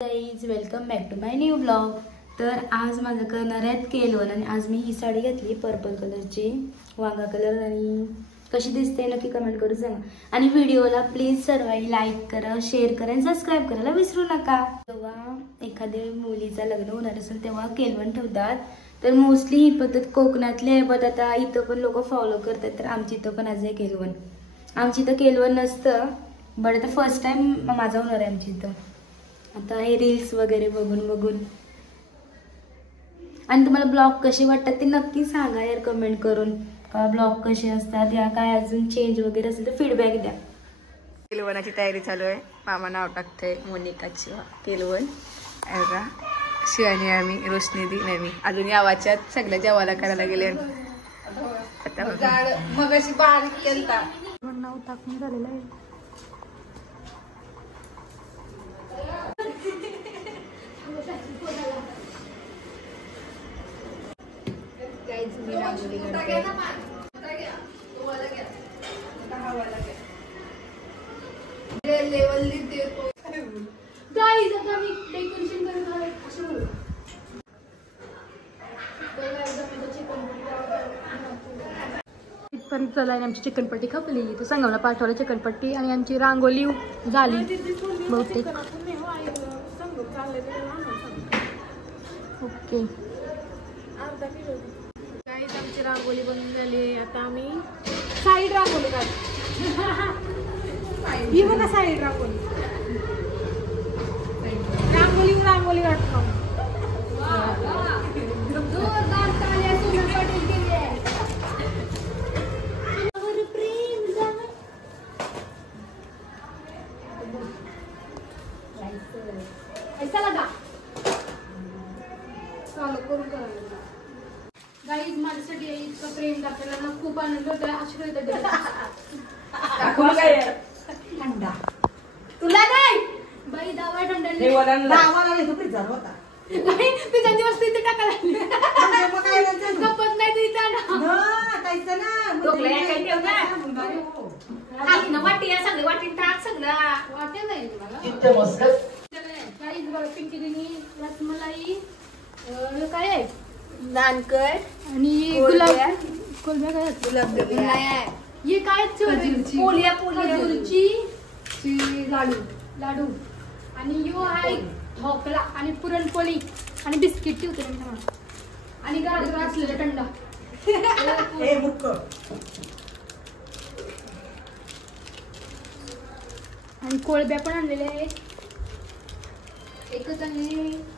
Guys welcome back to my new blog. तर आज माझं करणार आहेत केलवन आणि आज मी ही साडी घेतली पर्पल कलरची, वांगा कलर, आणि कशी दिसते नक्की कमेंट करून सांगा। आणि व्हिडिओला प्लीज सर्वांनी लाईक करा, शेअर करा आणि सबस्क्राईब करायला विसरू नका। जेव्हा एखाद्या मुलीचं लग्न होणार असेल तेव्हा केलवन ठेवतात। तर मोस्टली ही पद्धत कोकणातली आहे, पण आता इथं पण लोक फॉलो करतात। तर आमची इथं पण आज आहे केलवन। आमची इथं केलवन नसतं, बट आता फर्स्ट टाइम माझा होणार आहे आमची इथं। आता हे रील्स वगैरे बघून आणि तुम्हाला ब्लॉग कसे वाटतात ते नक्की सांगा यार कमेंट करून। का ब्लॉग कसे असतात या काय अजून चेंज वगैरे असेल तर फीडबॅक द्या। केलवनाची तयारी चालू आहे। मामा नाव टाकते मोनिकाची केलवन का शिवानी, आम्ही रोशनी दी नेहमी अजून यावाच्यात सगळ्या जेवायला करायला गेले। मग अशी बारीक केलता नाव टाकून झालेलं आहे। इथपर्यंत चला आमची चिकनपट्टी खपली, तर संगमला पाठवलं चिकनपट्टी आणि आमची रांगोली झाली बहुतेक। ओके गाईज आमची रांगोली बनून झाली। आता आम्ही साईड रांगोली ही बघा, साईड रांगोली रांगोली रांगोली काढतो। गाईज माझ्यासाठी इतकं प्रेम दाखवलं ना, खूप आनंद होता। अशी थंडा तुला नाही बाई, दावा थंडा तिच्या वस्तू इथे टाकायला गप्पत नाही वाटी सगळी वाटी टाक सगळं वाटे नाही पिंकी दिनी रसमलाई काय आहे नानकर आणि कोलब्या काय गुलाबजामुन हे काय पोलिया खजूरची लाडू आणि यो आहे ढोकळा आणि पुरणपोळी आणि बिस्किट ठेवते आणि गाजर असलेला थंड आणि कोळब्या पण आणलेल्या आहेत। एकच आहे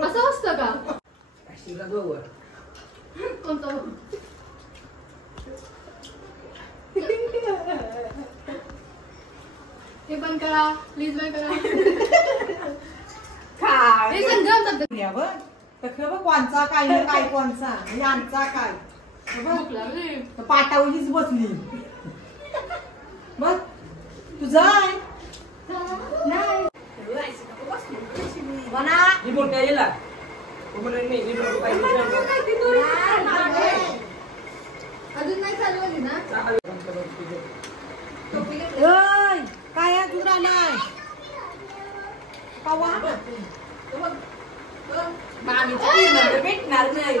असं असतं का? हे पण करा प्लीज, पण करा कोणचा काय काय कोणचा यांचा काय पाटावलीच बसली बघ तुझा अजून नाही चालू ना काय तुझा नाही भेटणार नाही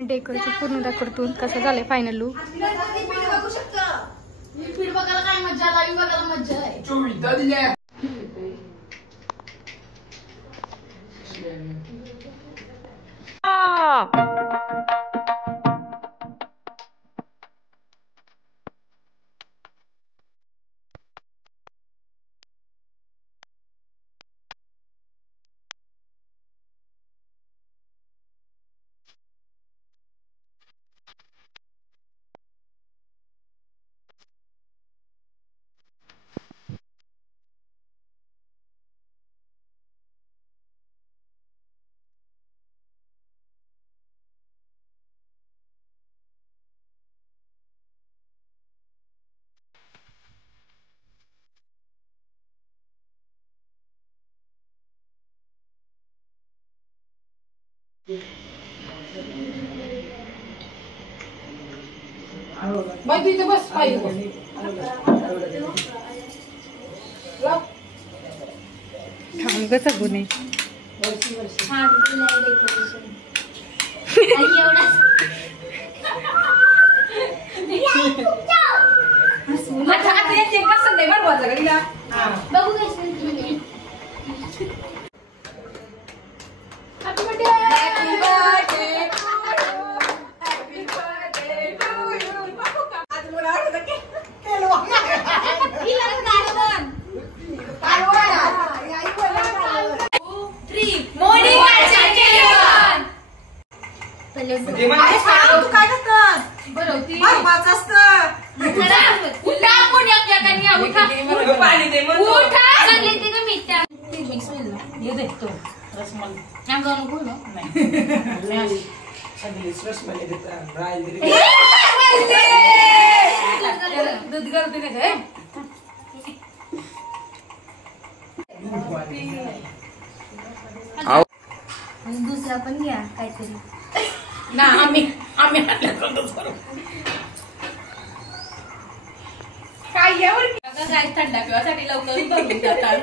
डेकोरेशन पूर्ण दाखवतो कसं झालंय फायनल लुक। बघायला काय मज्जा, लाईव्ह बघायला मज्जा आहे। बाई तू इथे बस पाहिजे थांब ग सगुने छान केलंय डेकोरेशन. आणि एवढंच. बघू कशी. काय करतात बरबाच असतं दूध करते काय दुसरा पण घ्या काहीतरी. ना आम्ही काय यावर काय थंडा पिवासाठी लवकर भरून जातात.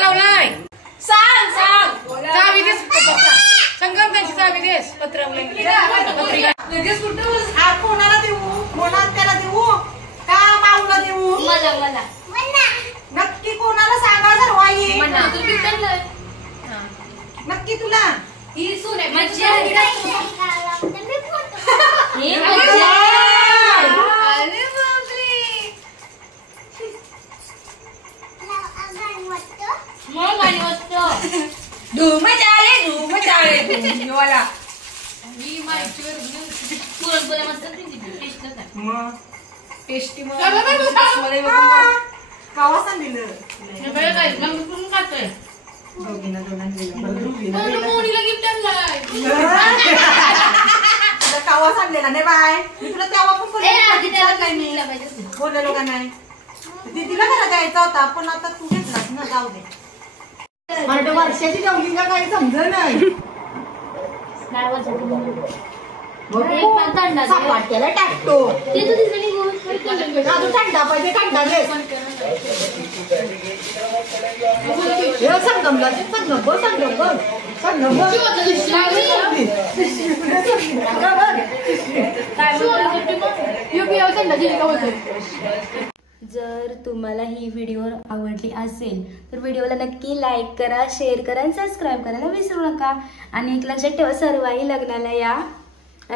लावलाय सांग सांग चावी देस संगम त्यांची चावी देस पत्र लगेच कुठं कोणाला देऊ कोणाला त्याला देऊ का माऊला देऊ मला नक्की कोणाला सांगा जर वाई म्हणा. नक्की तुला ही सून आहे म्हणजे माझी. हे म्हणजे अरे बापरे मग आणि मस्त. धूम चाले धूमवाला मी माहितीवर पुरणपोळ्या मस्त टेस्ट करतात. मग टेस्टी कावा सांगितलं काय मग पण खातोय दोघींना दोघांना मोडीला गिफ्ट आणलाय तुला कावा सांगलेला नाही बाय मी तुला तेव्हा पण ए, आधी त्याला काय मिळलं पाहिजे. बोललेलो का नाही दीदीला घरात यायचा होता पण आता तू घेतलास ना जाऊ दे मला वर्षाची जेवली का काही समज नाही डाळ वाजवते. एक पण थंडा दे. वाट्याला टाकतो ते तू तिथे निघून. अजून थंडा पाहिजे थंडा दे संगमला संगम बघ संगम बघ संगम जर तुम्हाला ही व्हिडिओ आवडली असेल तर व्हिडिओला नक्की लाईक करा, शेअर करा आणि सबस्क्राईब करायला विसरू नका. आणि एक लक्षात ठेवा, सर्वाही लग्नाला या.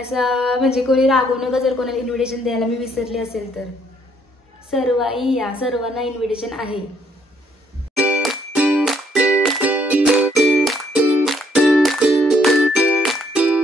असं म्हणजे कोणी रागवू नका जर कोणाला इन्व्हिटेशन द्यायला मी विसरली असेल तर. सर्वाही या, सर्वांना इन्व्हिटेशन आहे.